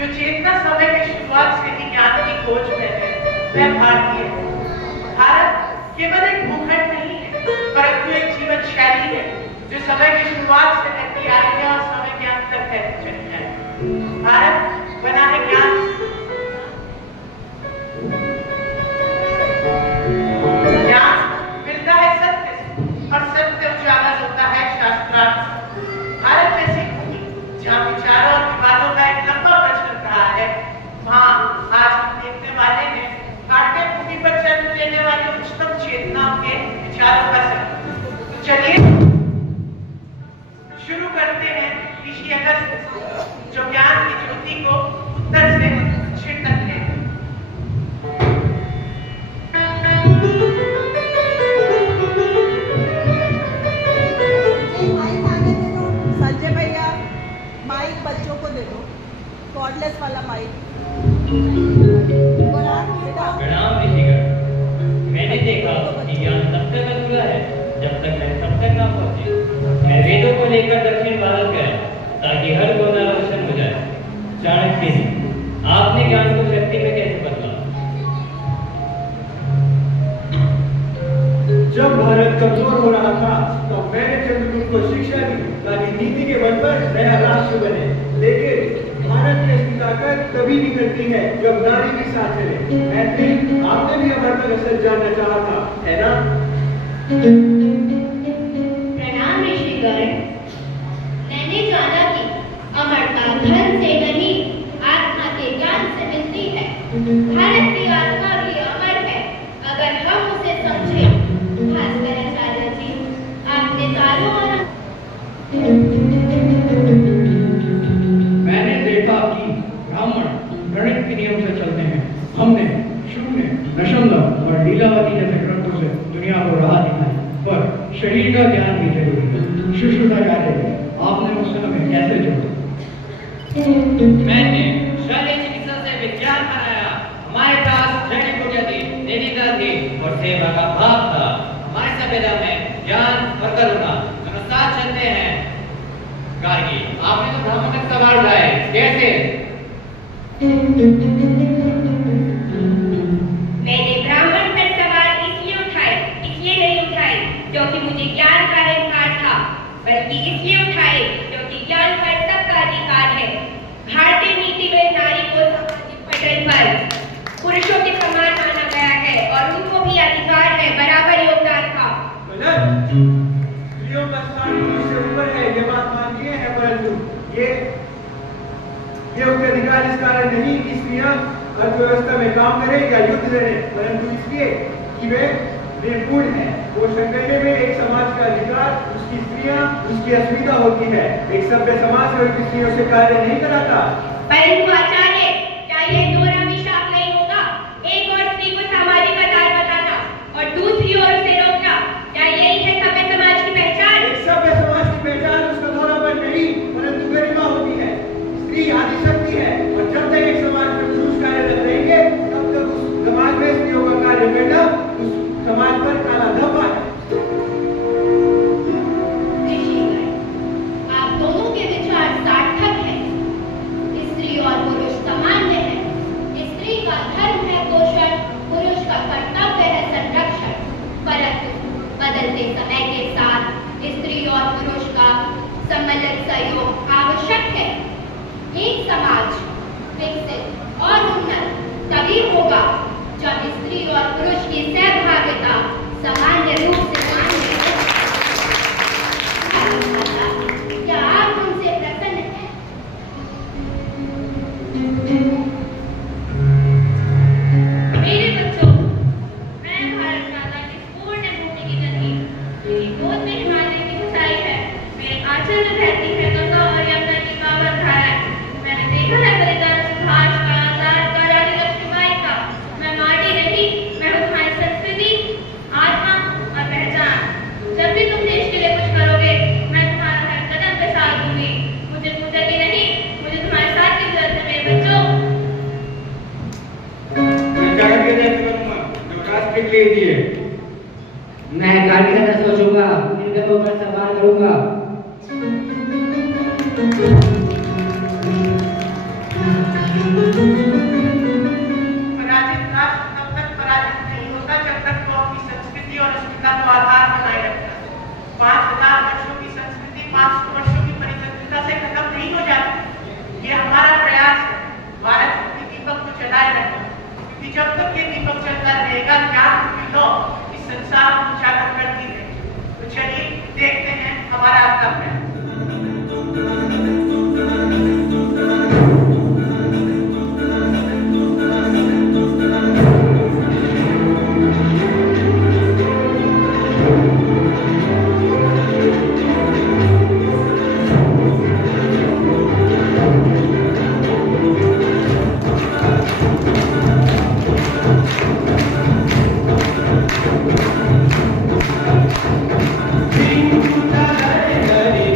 जो चेतना समय की शुरुआत से ही ज्ञान की खोज में है, वह भारतीय है। भारत केवल एक भूखंड नहीं है, परंतु एक जीवन शैली है जो समय की शुरुआत से रहती आई है और समय के अंत तक चली है। भारत बना है ज्ञान मिलता है सत्य से, और सत्य उजागर होता है शास्त्रार्थ से। भारत जैसी भूमि जहाँ विचारों और विवादों का एक लंबा प्रचलन रहा है, वहाँ आज हम देखने वाले हैं पाठ्य भूमि पर जन्म लेने वाली उच्चतम चेतनाओं के विचारों का संगम। तो चलिए शुरू करते हैं ऋषि अगस्त्य से, जो ज्ञान की ज्योति को उत्तर से दक्षिण तक ले गए। संजय भैया माइक बच्चों को दे दो, कॉर्डलेस वाला माइक। प्रणाम ऋषिगण। मैंने देखा कि ज्ञान तब तक अधूरा है जब तक मैं सब तक ना पहुंचे। मैं वेदों को लेकर दक्षिण भारत गया ताकि हर कोना रोशन हो जाए। चाणक्य जी, आपने ज्ञान को शक्ति में कैसे बदला? जब भारत कमजोर हो रहा था तो मैंने चंद्रगुप्त को शिक्षा दी ताकि नीति के बल पर नया राष्ट्र बने। लेकिन भारत की असली ताकत तभी निकलती है जब नारी भी साथ चले। ऐसे आपने भी हमारे तक असर जानना चाहा था, है ना? प्रणाम ऋषिगण। मैंने जाना कि अमरता धन से नहीं, आत्मा के ज्ञान से मिलती है। भारत की आत्मा भी अमर है अगर हम उसे समझें। खासकर आचार्य जी, आपने दारों और मैंने देखा कि ब्राह्मण गणित के नियम से चलते हैं। हमने शून्य, दशमलव और लीलावती जैसे ग्रंथों से दुनिया को राह दिखाई, पर शरीर का ज्ञान भी जरूरी है। शुश्रूषाचार्य, आपने उस समय कैसे जोड़ा? मैंने शल्य चिकित्सा से विज्ञान बनाया। हमारे पास दैनिक थी, नैतिकता थी और सेवा का भाव था। हमारी सभ्यता में ज्ञान और करुणा दोनों साथ चलते हैं। गार्गी, आपने तो ब्राह्मण तक सवाल उठाए, कैसे? मैंने ब्राह्मण पर सवाल इसलिए नहीं उठाए क्योंकि मुझे ज्ञान का अधिकार था, बल्कि इसलिए उठाए क्योंकि ज्ञान पर सबका अधिकार है। भारतीय नीति में नारी को सामाजिक पटल पर पुरुषों के समान माना गया है और उनको भी अधिकार है, बराबर योगदान का। स्त्रियों का स्थान पुरुष से ऊपर है, ये बात मानती है, परंतु ये उनके अधिकार इस कारण नहीं कि स्त्रियां अर्थव्यवस्था में काम करें या युद्ध लड़ें, परंतु इसलिए कि वे निर्गुण है। पोषण करने में एक समाज का अधिकार उसकी स्त्रियां, उसकी अस्मिता होती है। एक सभ्य समाज में उसकी स्त्रियों से कार्य नहीं कराता। परंतु आचार्य, क्या ये दोहरा विशाप नहीं होगा? एक और स्त्री को सामाजिक आधार बताना और दूसरी ओर उसे रोकना, क्या यही है सभ्य समाज की पहचान? एक सभ्य समाज की पहचान उसका दोहरापन नहीं, परंतु गरिमा होती है। स्त्री आदि शक्ति है और जब तक एक समाज में पुरुष कार्यरत रहेंगे, तब तक उस समाज में स्त्रियों का कार्य करना उस समाज पर काला धब्बा है। आप दोनों के विचार सार्थक हैं। स्त्री और पुरुष सामान्य है। स्त्री का धर्म है पोषण, पुरुष का कर्तव्य है संरक्षण। परंतु बदलते समय के साथ स्त्री और पुरुष का सम्मिलित सहयोग आवश्यक है। एक समाज विकसित और उन्नत तभी होगा जब स्त्री और पुरुष की सहभागिता सामान्य रूप से मान्य हो। क्या आप उनसे प्रसन्न हैं? मेरे बच्चों, मैं भारत माता की पूर्ण भूमि की जननी, मेरी गोद में हिमालय की ऊंचाई है, मेरे आंचल में बहती है गंगा और यमुना की पावन धाराएं। मैंने देखा है बलिदान सुभाष का, आजाद का, रानी लक्ष्मीबाई का। मैं माटी नहीं, मैं हूँ तुम्हारी संस्कृति, आत्मा और पहचान। जब भी तुम देश के लिए कुछ करोगे, मैं तुम्हारा हर कदम पे साथ दूंगी। मुझे पूजा की नहीं, मुझे तुम्हारे साथ की जरूरत है मेरे बच्चों। मैं जगत के देश करूंगा जो राष्ट्र के लिए दिए। मैं गाड़ी का सोचूंगा, इनके ऊपर सवार करूंगा। पराजित राष्ट्र तब तक पराजित नहीं होता जब तक वो अपनी संस्कृति और अस्मिता को आधार बनाए रखता है। 5000 वर्षों की संस्कृति 500 वर्षों की परितंत्रता से खत्म नहीं हो जाती। ये हमारा प्रयास है, भारत के दीपक को जलाए रखना, क्योंकि जब तक ये दीपक चलता रहेगा, ज्ञान की लौ इस संसार को उजागर करती रहेगी। तो चलिए देखते हैं हमारा अगला प्रयास। Hare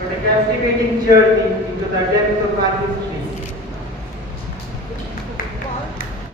but a captivating journey into the depths of art history.